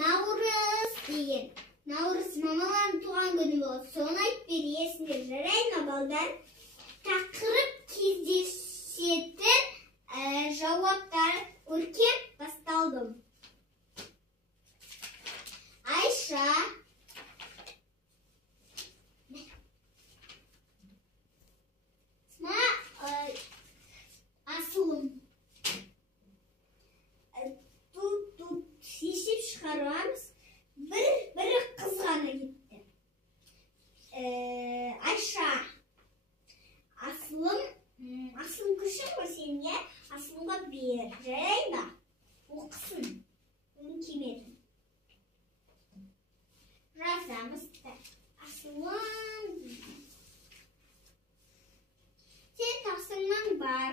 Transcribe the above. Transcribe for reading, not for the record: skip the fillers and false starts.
Navruz деген. Navruz мамалардың туған күні болды. Соны айтып бересіңдер. Жарайды ма, балдар? Тақырып кездесетін жауаптар көркем басталды. Айша Асылым шешіп шығарамыз. Бірі қыз ғана кетті. Айша Асылым күшің ғой сен, е? Асылымға бер, жарай ма? Оқысын. Оны кемедің. Жазамыз. Асылым. Сен тапсырмаң бар.